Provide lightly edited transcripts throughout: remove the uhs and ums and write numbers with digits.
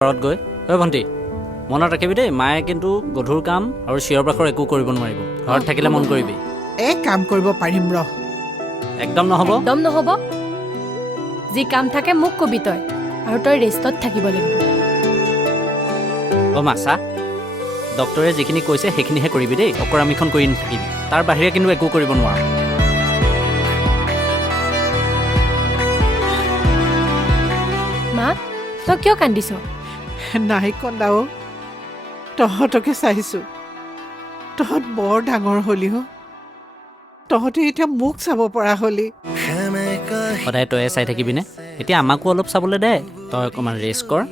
ঘৰত গৈ ভণ্টি মনত ৰাখিবি দেই মায়ে কিন্তু গধুৰ কাম আৰু চিঞৰ বাখৰ একো কৰিব নোৱাৰিব ঘৰত থাকিলে মন কৰিবি এই কাম কৰিব পাৰিম ৰ একদম নহব যি কাম থাকে মোক কবি তই আৰু তই ৰেষ্টত থাকিব লাগিব অ' মাছা ডক্টৰে যিখিনি কৈছে সেইখিনিহে কৰিবি দেই অকৰামিখন কৰি নাথাকিবি তাৰ বাহিৰে কিন্তু একো কৰিব নোৱাৰ মা তই কিয় কান্দিছ নাই কন্দাও তহঁতকে চাইছো তহঁত বৰ ডাঙৰ হলি তহঁতে এতিয়া মোক চাব পৰা হলি সদায় তয়ে চাই থাকিবিনে এতিয়া আমাকো অলপ চাবলৈ দে তই অকণমান ৰেষ্ট কৰ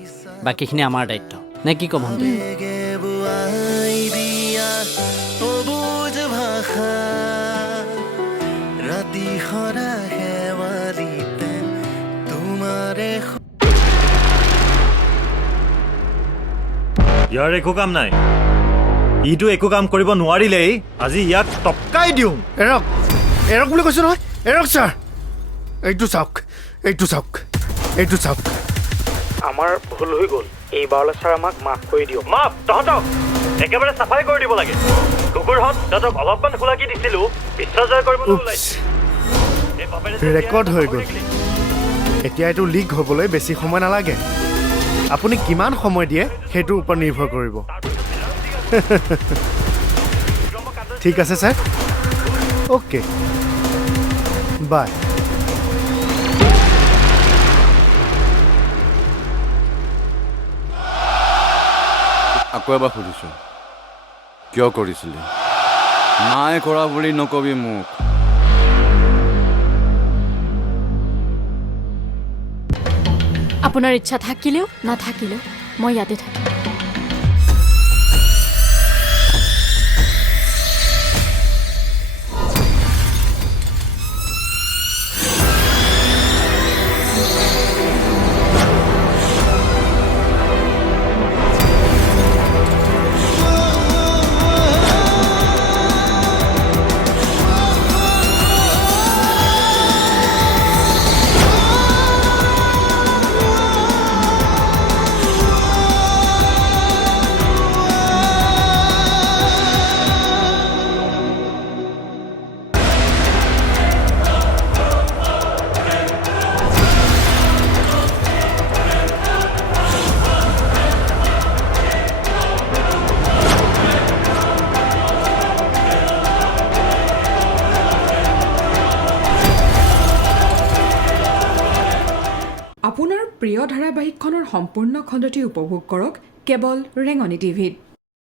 বাকীখিনি আমাৰ দায়িত্ব নে কি ক'ম ভণ্টি ইয়াৰ একো কাম নাই ইটো একো কাম কৰিব নোৱাৰিলেই আজি ইয়াক টপকাই দিওঁ এৰক এৰক বুলি কৈছো নহয় এৰক ছাৰ এইটো চাওক আমাৰ ভুল হৈ গ'ল এইবাৰলৈ ছাৰ আমাক মাফ কৰি দিয়ক মাপ তহঁতক একেবাৰে চাফাই কৰি দিব লাগে কুকুৰহঁত তহঁতক অলপমান খোলাকি দিছিলো বিশ্বাস জয় কৰিবলৈ ওলাইছে ৰেকৰ্ড হৈ গ'ল এতিয়া এইটো লিক হ'বলৈ বেছি সময় নালাগে আপুনি কিমান সময় দিয়ে সেইটোৰ ওপৰত নিৰ্ভৰ কৰিব ঠিক আছে ছাৰ অ'কে বাই আকৌ এবাৰ সুধিছোঁ কিয় কৰিছিলি নাই কৰা বুলি নকবি মোক আপোনাৰ ইচ্ছা থাকিলেও নাথাকিলেও মই ইয়াতে থাকিম আপোনাৰ প্ৰিয় ধাৰাবাহিকখনৰ সম্পূৰ্ণ খণ্ডটি উপভোগ কৰক কেৱল ৰেঙনি টিভিত।